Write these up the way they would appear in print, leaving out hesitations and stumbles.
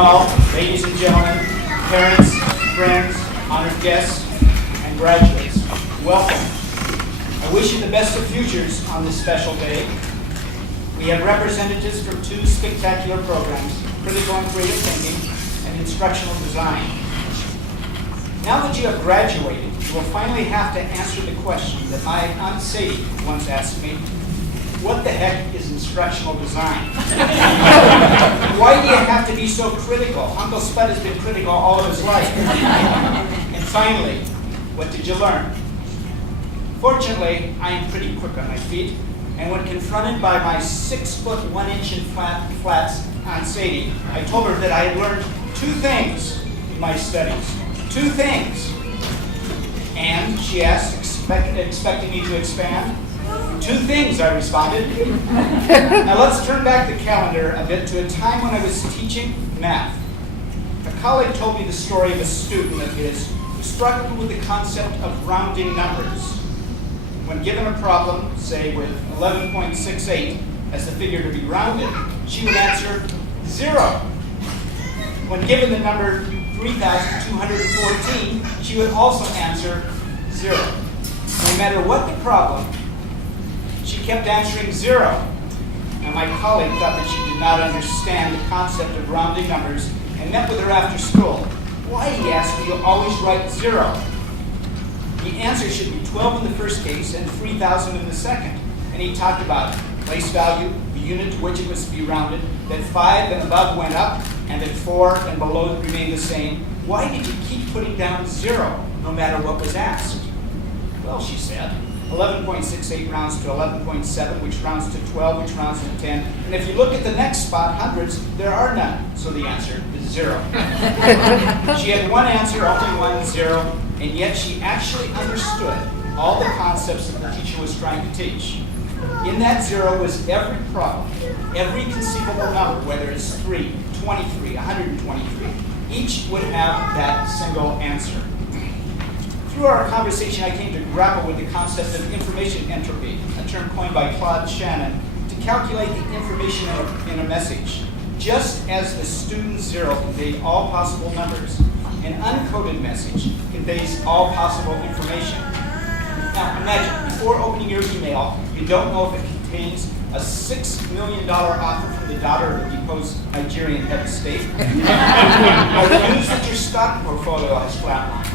all, ladies and gentlemen, parents, friends, honored guests, and graduates, welcome. I wish you the best of futures on this special day. We have representatives from two spectacular programs, Critical and Creative Thinking and Instructional Design. Now that you have graduated, you will finally have to answer the question that my Aunt Sadie once asked me: what the heck is instructional design? Why do you have to be so critical? Uncle Spud has been critical all of his life. And finally, what did you learn? Fortunately, I am pretty quick on my feet, and when confronted by my 6' 1" in flats Aunt Sadie, I told her that I had learned two things in my studies. Two things. And she asked, expecting me to expand. Two things, I responded. Now let's turn back the calendar a bit to a time when I was teaching math. A colleague told me the story of a student of his who struggled with the concept of rounding numbers. When given a problem, say with 11.68 as the figure to be rounded, she would answer 0. When given the number 3,214, she would also answer 0. No matter what the problem, she kept answering 0. Now my colleague thought that she did not understand the concept of rounding numbers and met with her after school. Why, he asked, do you always write 0? The answer should be 12 in the first case and 3,000 in the second. And he talked about place value, the unit to which it was to be rounded, that 5 and above went up, and that 4 and below remained the same. Why did you keep putting down 0 no matter what was asked? Well, she said, 11.68 rounds to 11.7, which rounds to 12, which rounds to 10. And if you look at the next spot, hundreds, there are none. So the answer is 0. She had one answer, only 1, 0, and yet she actually understood all the concepts that the teacher was trying to teach. In that 0 was every problem, every conceivable number, whether it's 3, 23, 123. Each would have that single answer. Through our conversation, I came to grapple with the concept of information entropy, a term coined by Claude Shannon, to calculate the information in a message. Just as the student 0 conveyed all possible numbers, an uncoded message conveys all possible information. Now imagine, before opening your email, you don't know if it contains a $6 million offer from the daughter of a deposed Nigerian head of state, or the news that your stock portfolio has flatlined.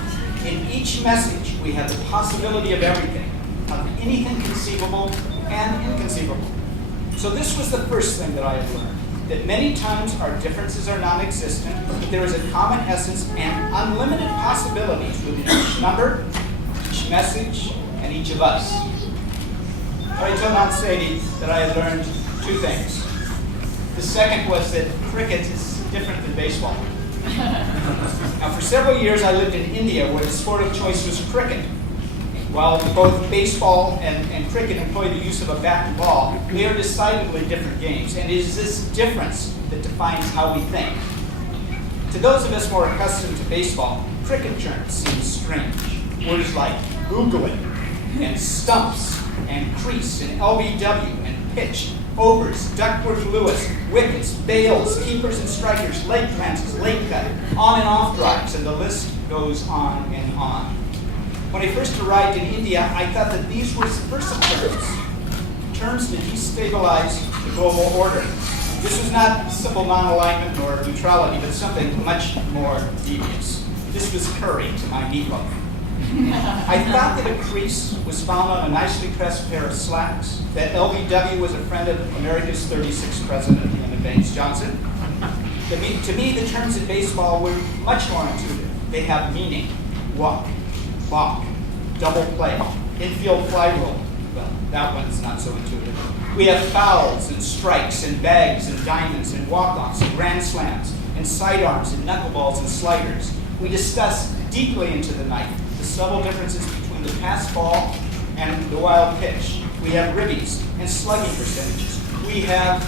In each message, we have the possibility of everything, of anything conceivable and inconceivable. So this was the first thing that I had learned, that many times our differences are non-existent, but there is a common essence and unlimited possibilities within each number, each message, and each of us. I told Aunt Sadie that I had learned two things. The second was that cricket is different than baseball. Now, for several years, I lived in India, where the sport of choice was cricket. While both baseball and cricket employ the use of a bat and ball, they are decidedly different games, and it is this difference that defines how we think. To those of us more accustomed to baseball, cricket terms seem strange. Words like googling, and stumps, and crease, and LBW, and pitch, overs, Duckworth-Lewis, wickets, bails, keepers and strikers, leg cleanses, leg cut, on and off drives, and the list goes on and on. When I first arrived in India, I thought that these were subversive terms to destabilize the global order. This was not simple non-alignment or neutrality, but something much more devious. This was curry to my meatloaf. I thought that a crease was found on a nicely pressed pair of slacks, that LBW was a friend of America's 36th president, Lyndon Baines Johnson. To me, the terms in baseball were much more intuitive. They have meaning. Walk, balk, double play, infield fly rule. Well, that one's not so intuitive. We have fouls and strikes and bags and diamonds and walk-offs and grand slams and sidearms and knuckleballs and sliders. We discuss deeply into the night the subtle differences between the pass ball and the wild pitch. We have ribbies and slugging percentages. We have,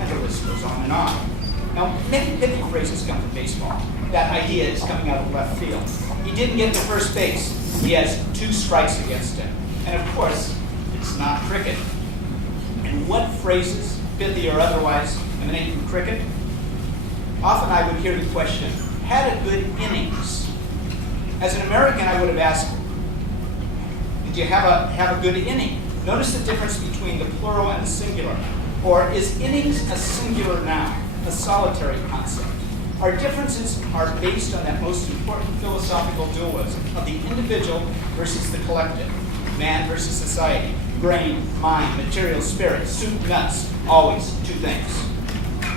and the list goes on and on. Now, many pithy phrases come from baseball. That idea is coming out of left field. He didn't get to first base. He has 2 strikes against him. And of course, it's not cricket. And what phrases, pithy or otherwise, emanate from cricket? often I would hear the question, had a good innings. As an American, I would have asked, did you have a good inning? Notice the difference between the plural and the singular. Or is innings a singular noun, a solitary concept? Our differences are based on that most important philosophical dualism of the individual versus the collective, man versus society, brain, mind, material, spirit, soup, nuts, always two things.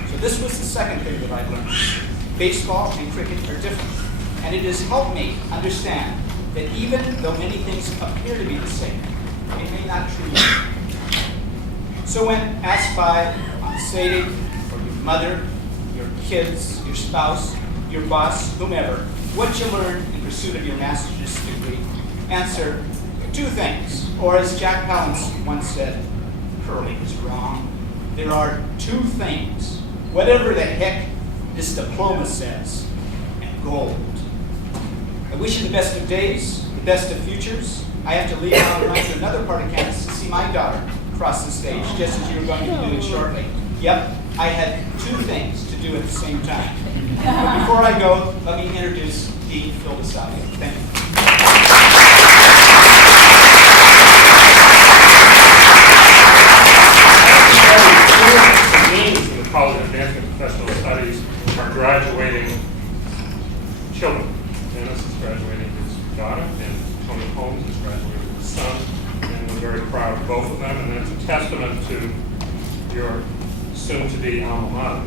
So this was the second thing that I learned. Baseball and cricket are different, and it has helped me understand that even though many things appear to be the same, it may not truly be. So when asked by Sadie or your mother, your kids, your spouse, your boss, whomever, what you learned in pursuit of your master's degree, answer two things. Or as Jack Palance once said, Curly was wrong. There are two things. Whatever the heck this diploma says, and gold. I wish you the best of days, the best of futures. I have to leave now and run to another part of campus to see my daughter cross the stage, just as you were going to be doing shortly. Yep, I had two things to do at the same time. But before I go, let me introduce Dean Phil DeSavio. Thank you. The deans in the College of Advancement and Professional Studies are graduating children. Dennis is graduating his daughter, and Tony Holmes is graduating his son, and we're very proud of both of them, and it's a testament to your soon-to-be alma mater.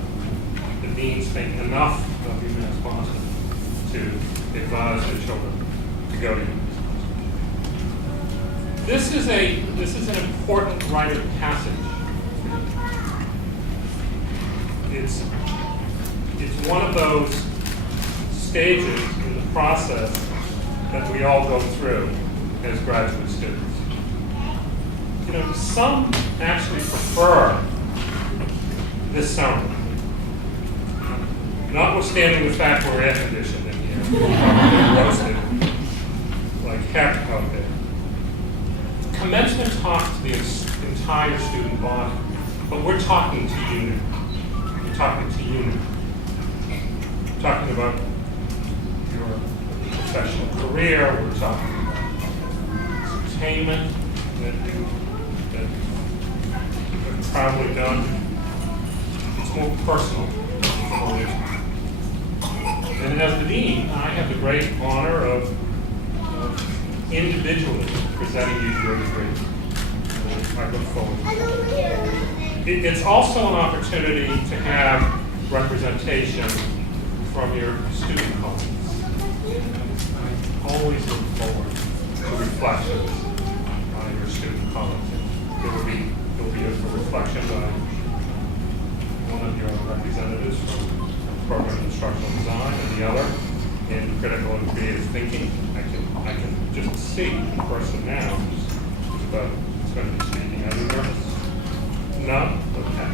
The deans think enough of UMass Boston to advise their children to go to UMass. This is an important rite of passage. It's one of those stages in the process that we all go through as graduate students. You know, some actually prefer this ceremony. Notwithstanding the fact we're air conditioned in here, we're probably roasted like heck out there. Commencement talks to the entire student body, but we're talking to you now. We're talking to you now. We're talking about your professional career. We're talking about entertainment that you've probably done. It's more personal. And as the dean, I have the great honor of individually presenting you your degree. I look forward to it. It's also an opportunity to have representation from your student colleagues. I always look forward to reflections on your student colleagues. There will be a reflection by one of your representatives from Program of Instructional Design and the other in critical and creative thinking. I can just see the person now who's going to be speaking. Are you nervous? No? Okay.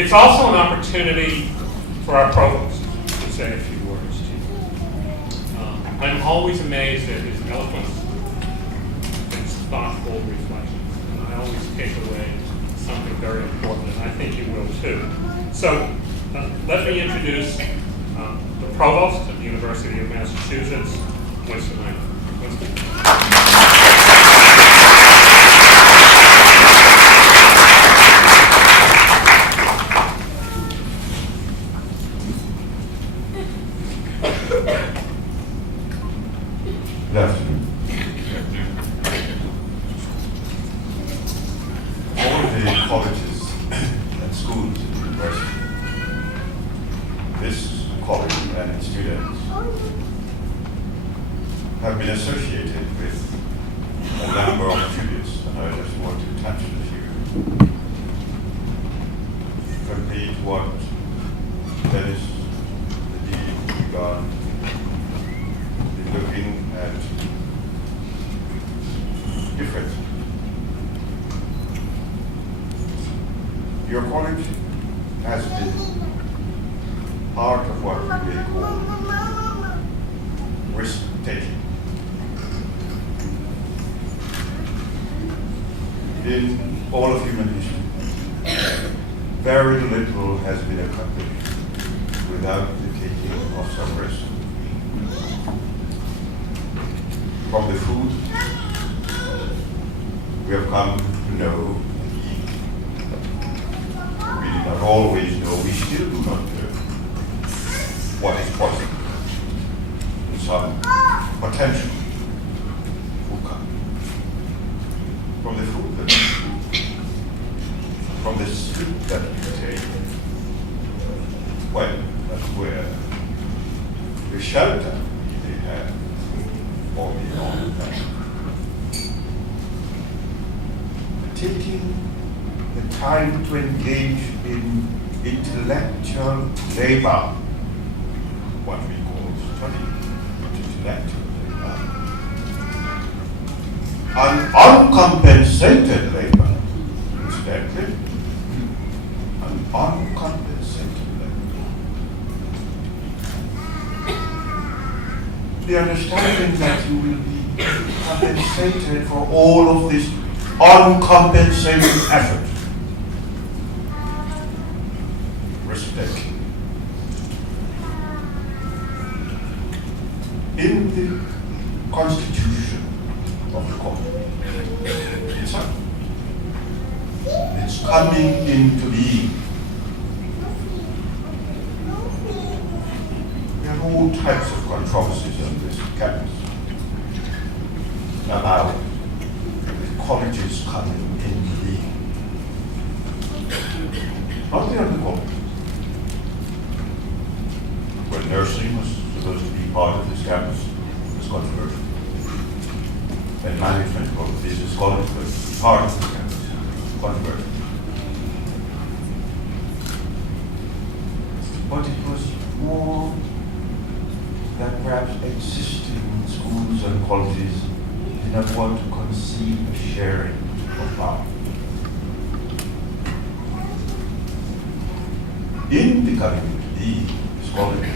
It's also an opportunity for our provost to say a few words to you. I'm always amazed at his eloquence, his thoughtful reflections, and I always take away something very important, and I think you will too. So let me introduce the provost of the University of Massachusetts, Winston Knight. Winston. Good afternoon. All the colleges and schools and universities, this college and its students have been associated with a number of tributes, and I just want to touch a few. Complete what Dennis, the dean, began looking at different. Your college has been part of what we may call risk-taking. In all of human history, very little has been accomplished without the taking of some risk. From the food, we have come to know and eat. We did not always know, we still do not know what is possible. And some potential will come from the food that we eat, from the sleep that we take, when and where, the shelter they have, or beyond that. Taking the time to engage in intellectual labor, what we call study, intellectual labor, an uncompensated labor, incidentally, an uncompensated labor. The understanding that you will be compensated for all of this uncompensated effort, risk-taking. In the Constitution of the Common, it's coming into being. We have all types of controversies on this campus about colleges coming into being. Not the undercollege. When nursing was supposed to be part of this campus, it was controversial. And management of business college was part of this campus, controversial. But it was more that perhaps existing schools and colleges did not want to conceive a sharing of power. In becoming to be scholarly,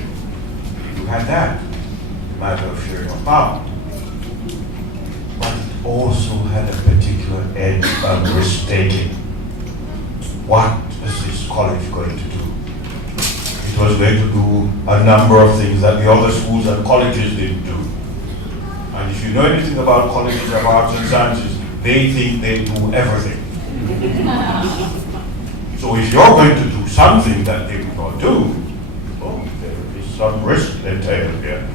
you had that, the matter of sharing of power. But it also had a particular edge of risk-taking. What is this college going to do? It was going to do a number of things that the other schools and colleges didn't do. And if you know anything about colleges of arts and sciences, they think they do everything. So if you're going to do something that they do not do, well, there is some risk entailed here.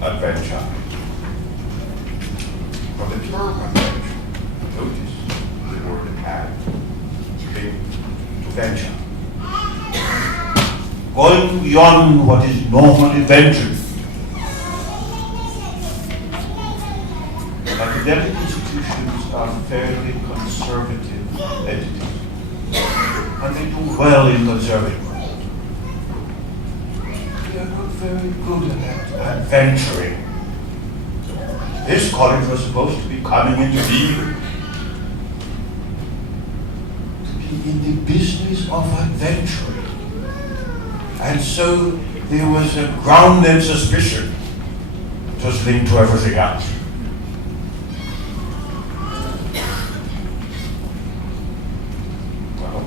Adventure. From the term adventure, notice the word had came to venture. Going beyond what is normally ventured. Academic institutions are fairly conservative entities, and they do well in conserving. They are not very good at venturing. This college was supposed to be coming into being, to be in the business of adventuring. And so there was a grounded suspicion. It was linked to everything else. Well,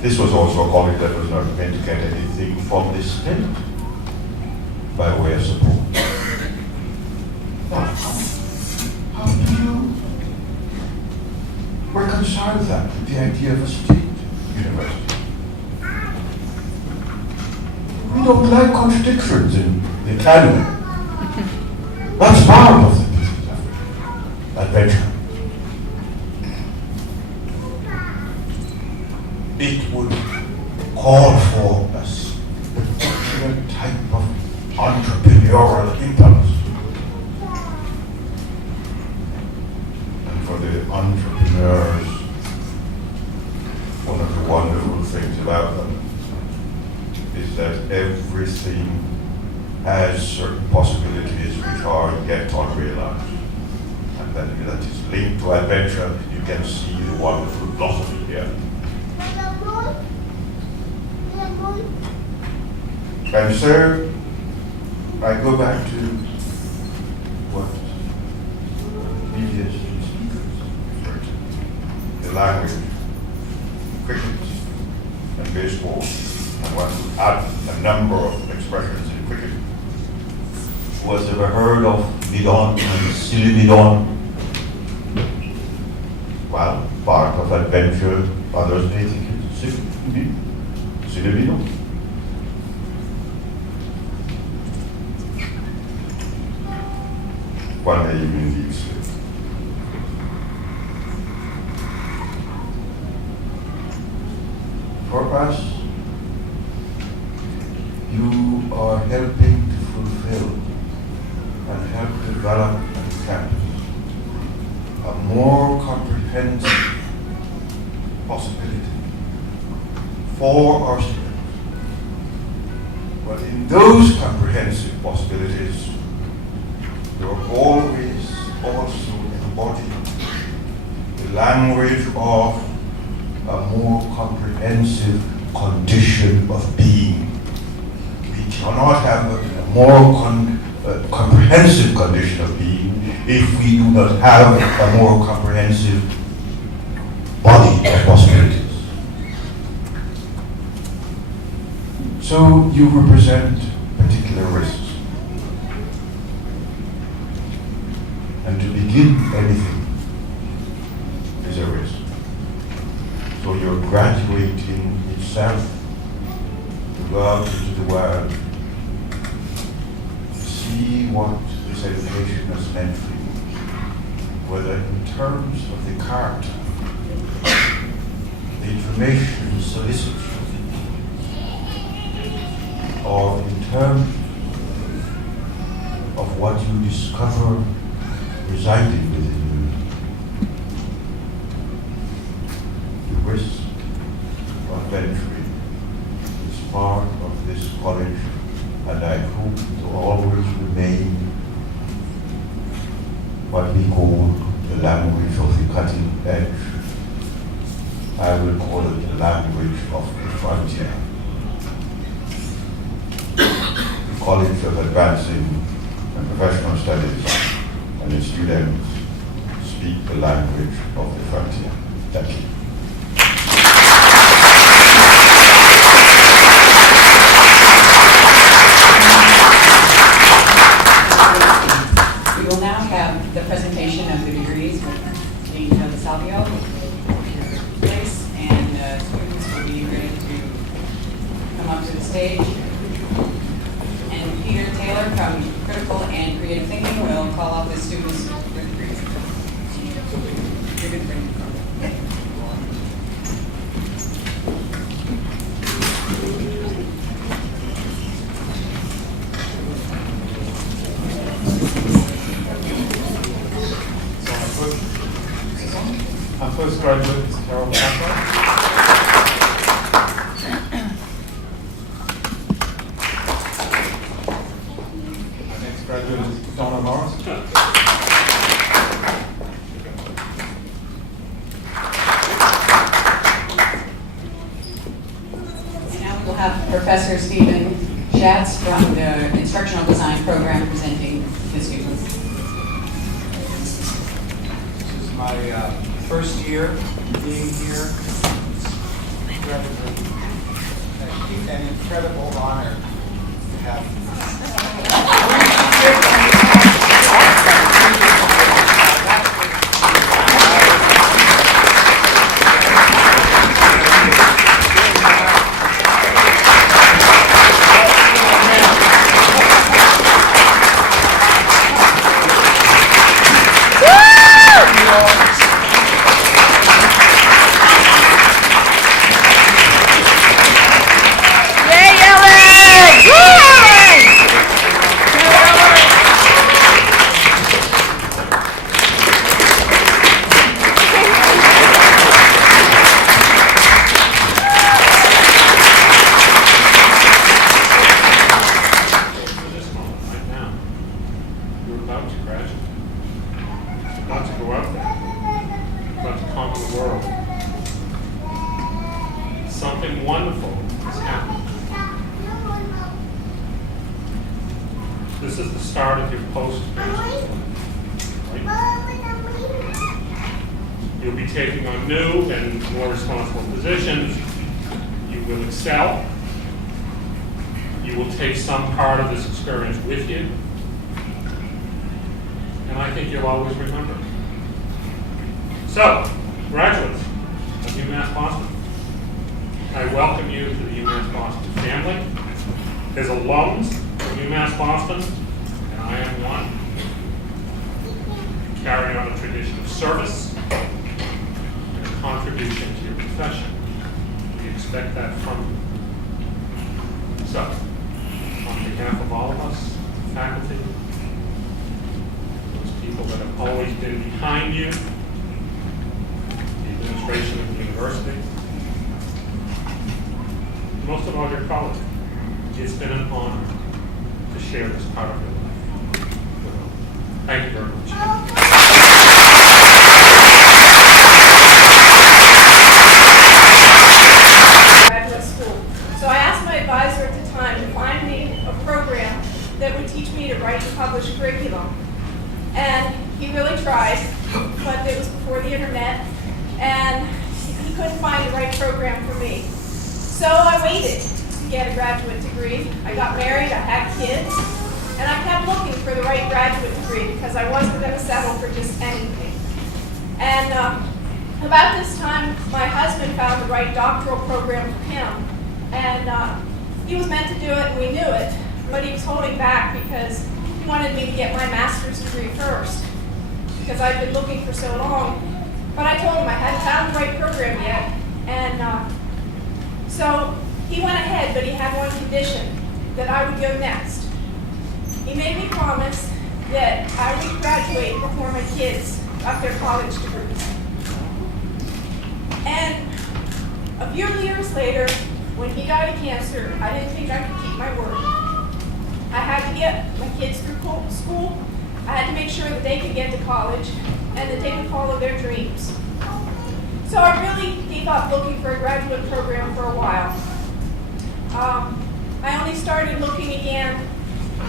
this was also a college that was not meant to get anything from the state by way of support. Now, how do you reconcile that with the idea of a state university? We don't like contradictions in the academy. That's part of the business of adventure. It would call for a particular type of entrepreneurial impulse. And for the entrepreneurs, one of the wonderful things about them is that everything has certain possibilities which are yet unrealized. And that is linked to adventure. You can see the wonderful philosophy here. And so I go back to what intermediate speakers. The language, cricket, and baseball, and one would add a number of expressions in cricket. Who has ever heard of bidon and silly bidon? Well, part of adventure, others may think it's silly bidon. One may even be silly. For us, you are helping to fulfill and help develop on campus a more comprehensive possibility for our students. But in those comprehensive possibilities, you are always also embodying the language of a more comprehensive condition of being. We cannot have a more comprehensive condition of being if we do not have a more comprehensive body of possibilities. So you represent particular risks. And to begin anything is a risk. So you're graduating itself to go out into the world, to see what this education has meant for you, whether in terms of the character, the information solicited, or in terms of what you discover residing within you. The risk of venturing is part of this college, and I hope to always remain what we call the language of the cutting edge. I will call it the language of the frontier. The College of Advancing and Professional Studies and its students speak the language of the frontier. Thank you. We will now have the presentation of the degrees with Dean Salvio place, and students will be ready to come up to the stage. And Peter Taylor from Critical and Creative Thinking will call out the students with degrees. You're good for Our first graduate is Carol Papa. Our next graduate is Donna Morris. Now we'll have Professor Stephen Schatz from the Instructional Design Program presenting the students. This is my first year being here. It's an incredible honor to have something wonderful has happened. This is the start of your post-graduate life. You'll be taking on new and more responsible positions. You will excel. You will take some part of this experience with you. And I think you'll always remember. So, graduates of UMass Boston, I welcome you to the UMass Boston family. As alums of UMass Boston, and I am one, carrying on a tradition of service and a contribution to your profession. We expect that from you. So, on behalf of all of us, faculty, those people that have always been behind you, the administration of the university, most of all your colleagues, it's been an honor to share this part of your life with all. Thank you very much. Graduate school. So I asked my advisor at the time to find me a program that would teach me to write and publish curriculum. And he really tried, but it was before the internet, and he couldn't find the right program for me. So I waited to get a graduate degree. I got married, I had kids, and I kept looking for the right graduate degree because I wasn't going to settle for just anything. And about this time, my husband found the right doctoral program for him. And he was meant to do it, and we knew it, but he was holding back because he wanted me to get my master's degree first, because I'd been looking for so long. But I told him I hadn't found the right program yet, and so he went ahead, but he had one condition, that I would go next. He made me promise that I would graduate before my kids got their college degrees. And a few years later, when he died of cancer, I didn't think I could keep my word. I had to get my kids through school. I had to make sure that they could get to college and that they could follow their dreams. So I really gave up looking for a graduate program for a while. I only started looking again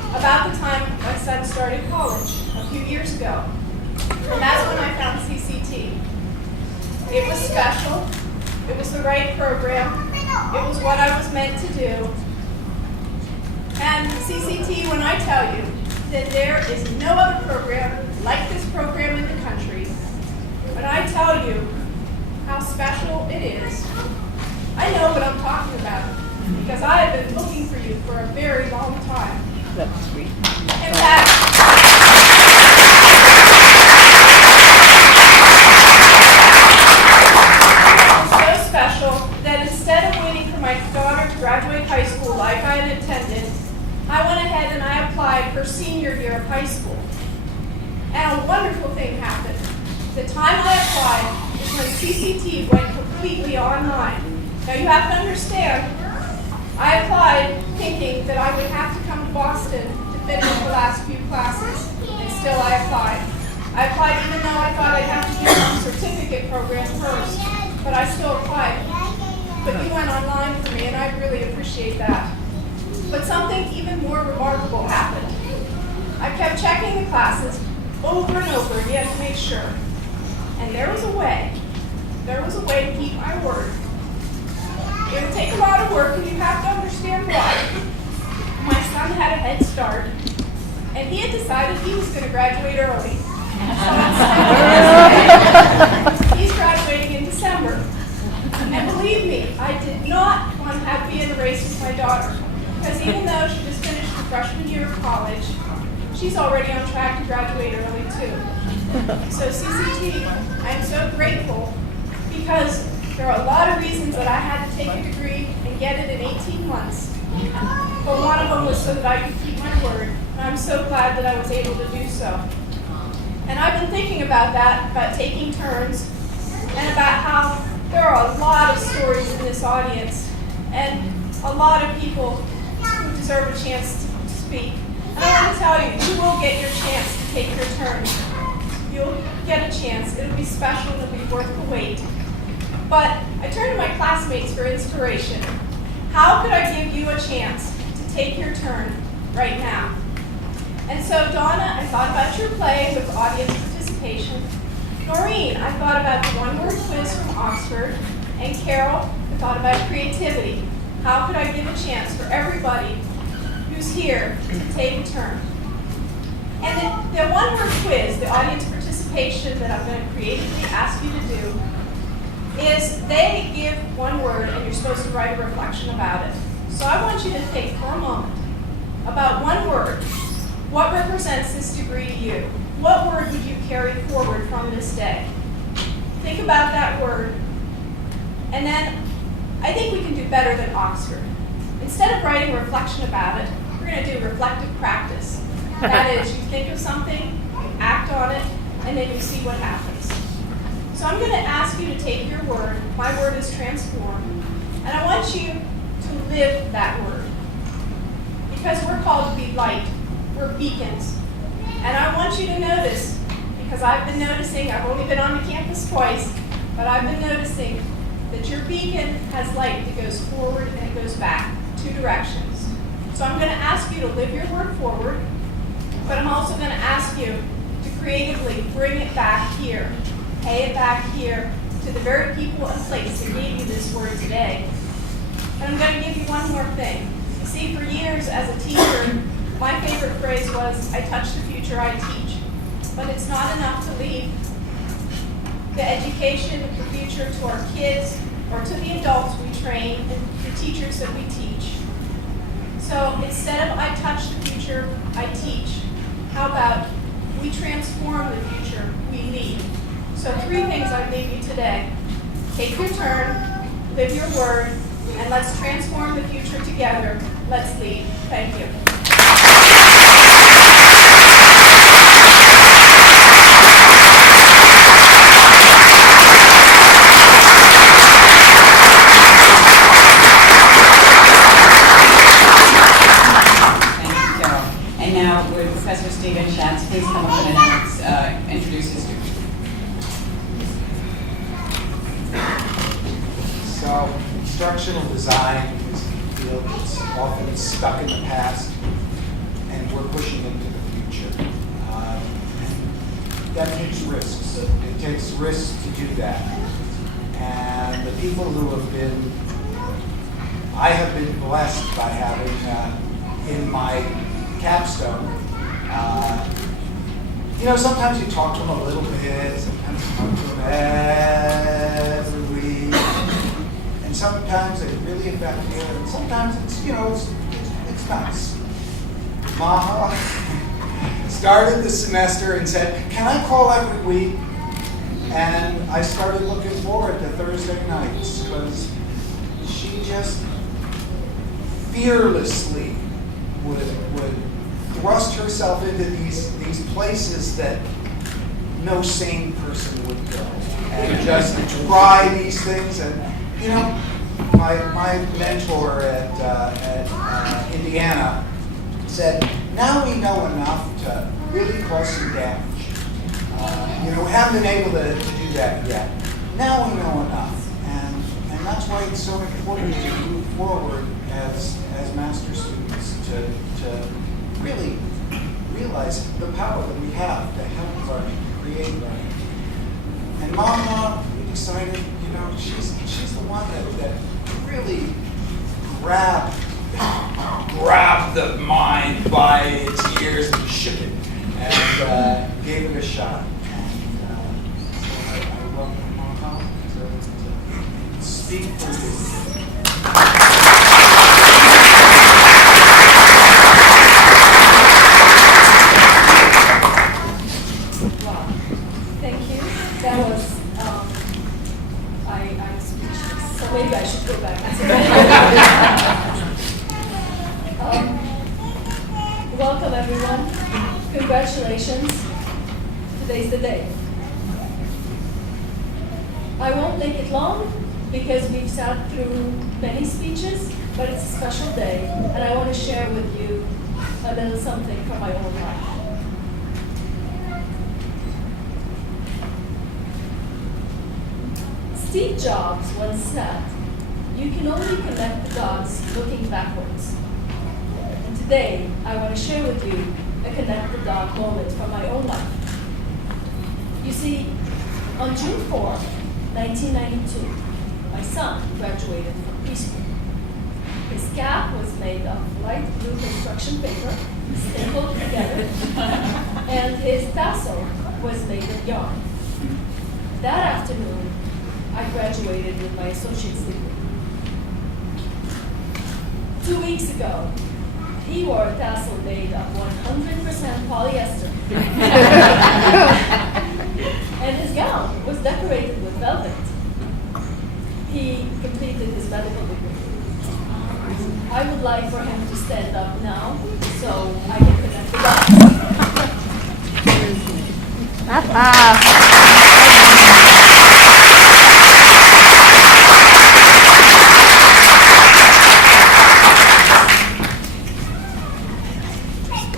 about the time my son started college, a few years ago. And that's when I found CCT. It was special. It was the right program. It was what I was meant to do. And CCT, when I tell you that there is no other program like this program in the country, when I tell you how special it is, I know what I'm talking about because I have been looking for you for a very long time. That's sweet. In fact, so special that instead of waiting for my daughter to graduate high school like I had intended, I went ahead and I applied for senior year of high school. And a wonderful thing happened. The time I applied is when CCT went completely online. Now you have to understand, I applied thinking that I would have to come to Boston to finish the last few classes, and still I applied. I applied even though I thought I'd have to do some certificate program first, but I still applied. But you went online for me, and I really appreciate that. But something even more remarkable happened. I kept checking the classes over and over again to make sure. And there was a way. There was a way to keep my word. It would take a lot of work, and you have to understand why. My son had a head start, and he had decided he was going to graduate early. So he's graduating in December. And believe me, I did not want to have to be in a race with my daughter, because even though she just finished her freshman year of college, she's already on track to graduate early too. So CCT, I'm so grateful because there are a lot of reasons that I had to take a degree and get it in 18 months. But one of them was so that I could keep my word. And I'm so glad that I was able to do so. And I've been thinking about that, about taking turns, and about how there are a lot of stories in this audience, and a lot of people who deserve a chance to speak. And I want to tell you, you will get your chance to take your turn. You'll get a chance. It'll be special. It'll be worth the wait. But I turn to my classmates for inspiration. How could I give you a chance to take your turn right now? And so, Donna, I thought about your play with audience participation. presentation. Noreen, I thought about the one-word quiz from Oxford. And Carol, I thought about creativity. How could I give a chance for everybody who's here to take a turn? And the one-word quiz, the audience participation that I'm going to creatively ask you to do, is they give one word and you're supposed to write a reflection about it. So I want you to think for a moment about one word. What represents this degree to you? What word would you carry forward from this day? Think about that word. And then I think we can do better than Oxford. Instead of writing a reflection about it, we're going to do reflective practice. That is, you think of something, you act on it, and then you see what happens. So I'm going to ask you to take your word. My word is transform. And I want you to live that word. Because we're called to be light. We're beacons. And I want you to notice, because I've been noticing, I've only been on the campus twice, but I've been noticing that your beacon has light that goes forward and it goes back, 2 directions. So I'm going to ask you to live your word forward, but I'm also going to ask you to creatively bring it back here, pay it back here to the very people and place that gave you this word today. And I'm going to give you one more thing. You see, for years as a teacher, my favorite phrase was, I touch the future, I teach. But it's not enough to leave the education, the future to our kids or to the adults we train and the teachers that we teach. So instead of I touch the future, I teach, how about we transform the future, we lead. So 3 things I leave you today. Take your turn, live your word, and let's transform the future together. Let's lead. Thank you. Professor Stephen Schatz, please come up and introduce his student. So, instructional design is a field that's often stuck in the past, and we're pushing into the future. That takes risks. It takes risks to do that. And the people who I have been blessed by having in my capstone. Sometimes you talk to them a little bit, sometimes you talk to them every week, and sometimes they really affect you, and sometimes it's nice. Maha started the semester and said, can I call every week? And I started looking forward to Thursday nights, because she just fearlessly would thrust herself into these places that no sane person would go, and just try these things. And my mentor at Indiana said, now we know enough to really cause some damage. We haven't been able to do that yet. Now we know enough, and that's why it's so important to move forward as master students to really realize the power that we have to help learning, create learning. And Mama, we decided, she's the one that really grabbed the mind by its ears and shook it and gave it a shot. And so I welcome Mama to speak for you. Maybe I should go back. Welcome everyone. Congratulations. Today's the day. I won't make it long because we've sat through many speeches, but it's a special day and I want to share with you a little something from my own life. Steve Jobs once said, you can only connect the dots looking backwards. And today, I want to share with you a connect the dot moment from my own life. You see, on June 4, 1992, my son graduated from preschool. His cap was made of light blue construction paper, stapled together, and his tassel was made of yarn. That afternoon, I graduated with my associate's degree. 2 weeks ago, he wore a tassel made of 100% polyester. And his gown was decorated with velvet. He completed his medical degree. I would like for him to stand up now so I can connect the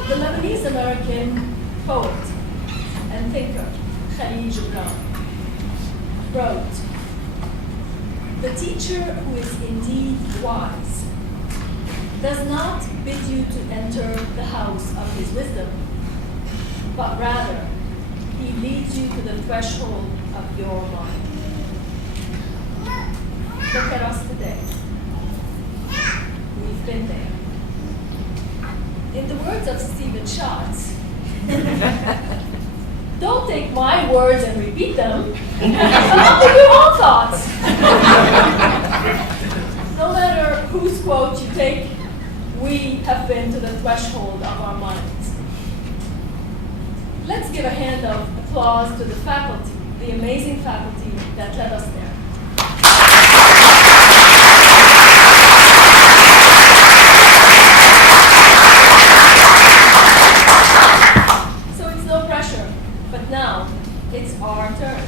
The Lebanese-American poet and thinker Khalil Gibran wrote, "The teacher who is indeed wise does not bid you to enter the house of his wisdom, but rather he leads you to the threshold of your mind." Look at us today. We've been there. In the words of Stephen Schatz, don't take my words and repeat them. Come up with your own thoughts. No matter whose quote you take, we have been to the threshold of our minds. Let's give a hand of applause to the faculty, the amazing faculty that led us there. So it's no pressure, but now it's our turn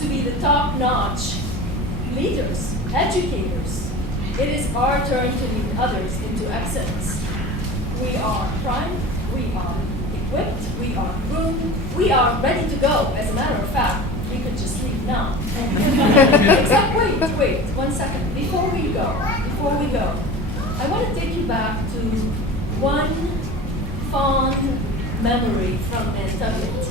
to be the top-notch leaders, educators. It is our turn to lead others into excellence. We are primed, we are equipped, we are groomed, we are ready to go. As a matter of fact, we could just leave now. Except wait, 1 second. Before we go, I want to take you back to one fond memory from Nantucket.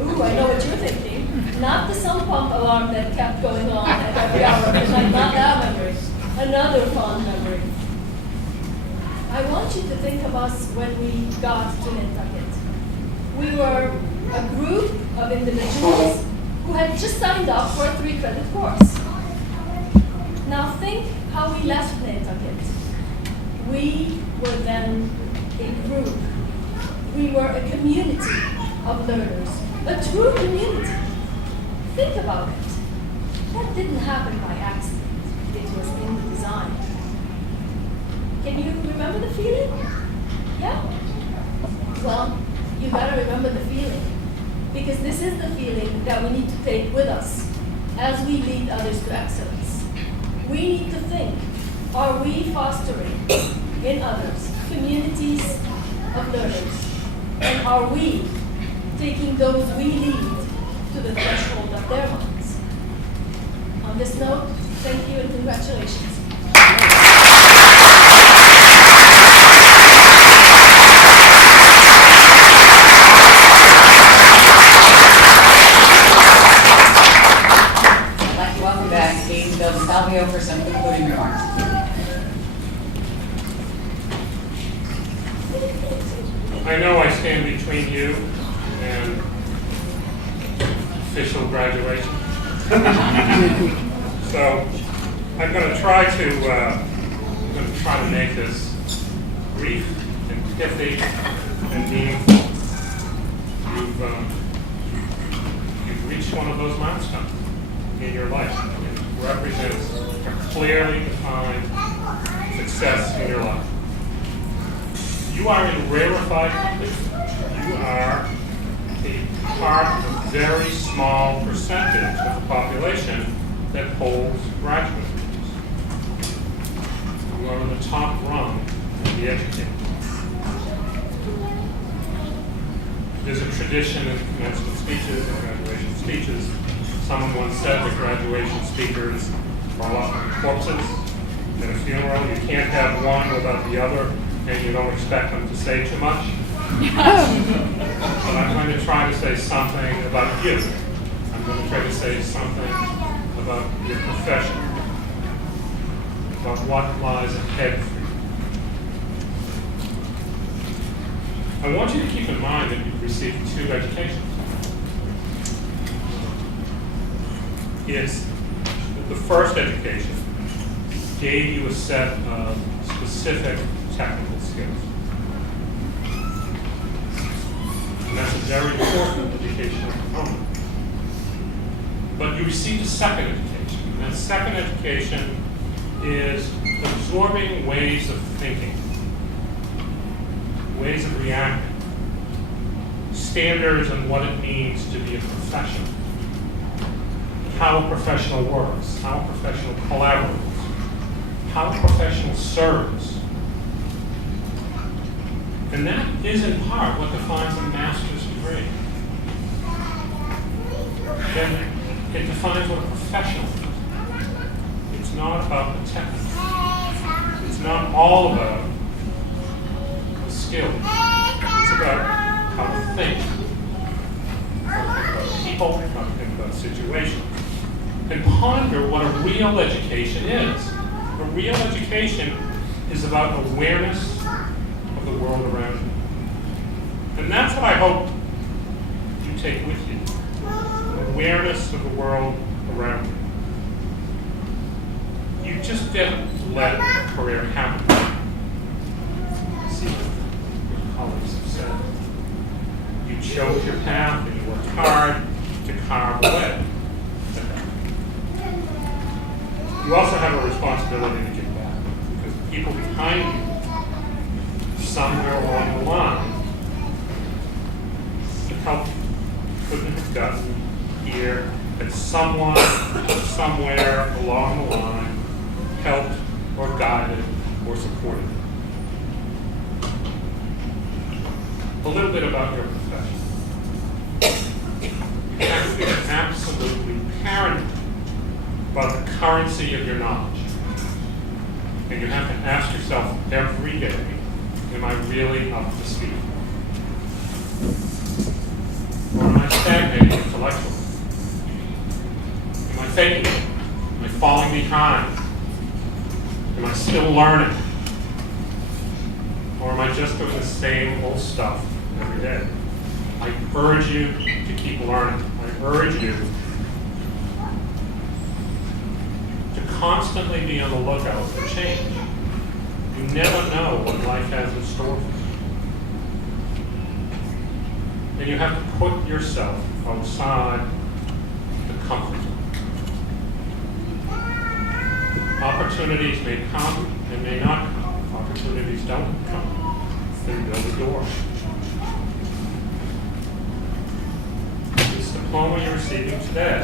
Ooh, I know what you're thinking. Not the sump pump alarm that kept going on at every hour of the night, not that memory. Another fond memory. I want you to think of us when we got to Nantucket. We were a group of individuals who had just signed up for a 3-credit course. Now think how we left Nantucket. We were then a group. We were a community of learners, a true community. Think about it. That didn't happen by accident. It was in the design. Can you remember the feeling? Yeah? Well, you gotta remember the feeling, because this is the feeling that we need to take with us as we lead others to excellence. We need to think, are we fostering in others communities of learners? And are we taking those we lead to the threshold of their minds? On this note, thank you and congratulations. I'd like to welcome back Dean Bill Salvio for some concluding remarks. I know I stand between you and official graduation. So I'm going to try to make this brief and pithy and meaningful. You've reached one of those milestones in your life. It represents a clearly defined success in your life. You are in rarefied company. You are a part of a very small percentage of the population that holds graduate degrees. You are on the top rung of the educated. There's a tradition in commencement speeches and graduation speeches. Someone once said that graduation speakers are like corpses in a funeral. You can't have one without the other, and you don't expect them to say too much. But I'm going to try to say something about you. I'm going to try to say something about your profession, about what lies ahead for you. I want you to keep in mind that you've received 2 educations. It's the first education gave you a set of specific technical skills. And that's a very important educational component. But you received a second education. And that second education is absorbing ways of thinking, ways of reacting, standards on what it means to be a professional, how a professional works, how a professional collaborates, how a professional serves. And that is in part what defines a master's degree. And it defines what a professional is. It's not about the technique. It's not all about the skill. It's about how to think. How to think about people, how to think about situations. And ponder what a real education is. A real education is about awareness of the world around you. And that's what I hope you take with you. Awareness of the world around you. You just didn't let a career happen. See what your colleagues have said. You chose your path and you worked hard to carve away. You also have a responsibility to give back, because the people behind you, somewhere along the line, have helped you. Couldn't have gotten here, that someone, somewhere along the line, helped or guided or supported you. A little bit about your profession. You have to be absolutely paranoid about the currency of your knowledge. And you have to ask yourself every day, am I really up to speed? Or am I stagnating intellectually? Am I faking it? Am I falling behind? Am I still learning? Or am I just doing the same old stuff every day? I urge you to keep learning. I urge you to constantly be on the lookout for change. You never know what life has in store for you. And you have to put yourself outside the comfort zone. Opportunities may come and may not come. Opportunities don't come. They build a door. This diploma you're receiving today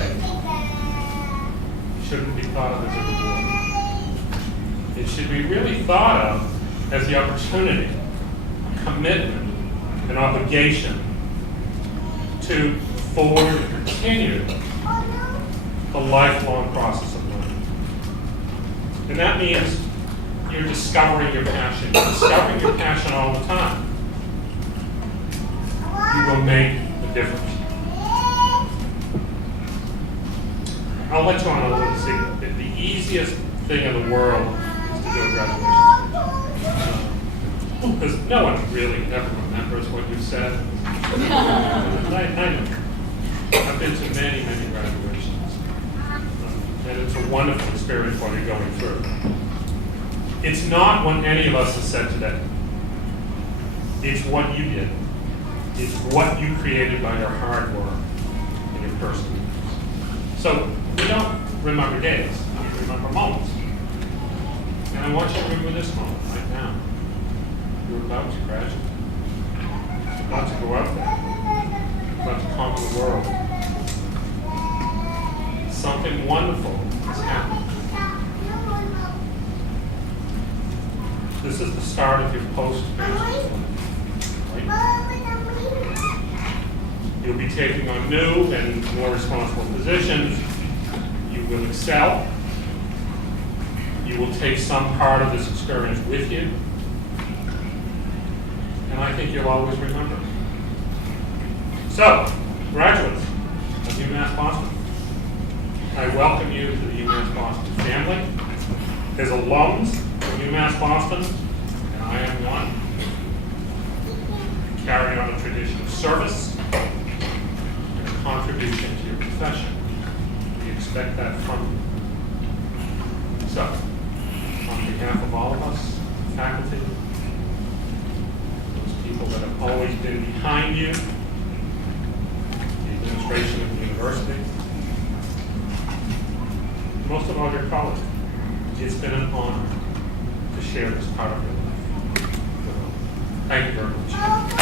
shouldn't be thought of as a reward. It should be really thought of as the opportunity, a commitment, an obligation to forward and continue the lifelong process of learning. And that means you're discovering your passion. You're discovering your passion all the time. You will make a difference. I'll let you on a little secret. The easiest thing in the world is to do a graduation speech. Because no one really ever remembers what you said. I know. I've been to many, many graduations. And it's a wonderful experience while you're going through. It's not what any of us have said today. It's what you did. It's what you created by your hard work and your perseverance. So we don't remember days, we remember moments. And I want you to remember this moment right now. You're about to graduate. You're about to go out there. You're about to conquer the world. Something wonderful is happening. This is the start of your post-master's life. Right? You'll be taking on new and more responsible positions. You will excel. You will take some part of this experience with you. And I I think you'll always remember. So, graduates of UMass Boston, I welcome you to the UMass Boston family. As alums of UMass Boston, and I am one, carry on a tradition of service and a contribution to your profession. We expect that from you. So, on behalf of all of us, faculty, those people that have always been behind you, the administration of the university, most of all your colleagues, it's been an honor to share this part of your life. Thank you very much.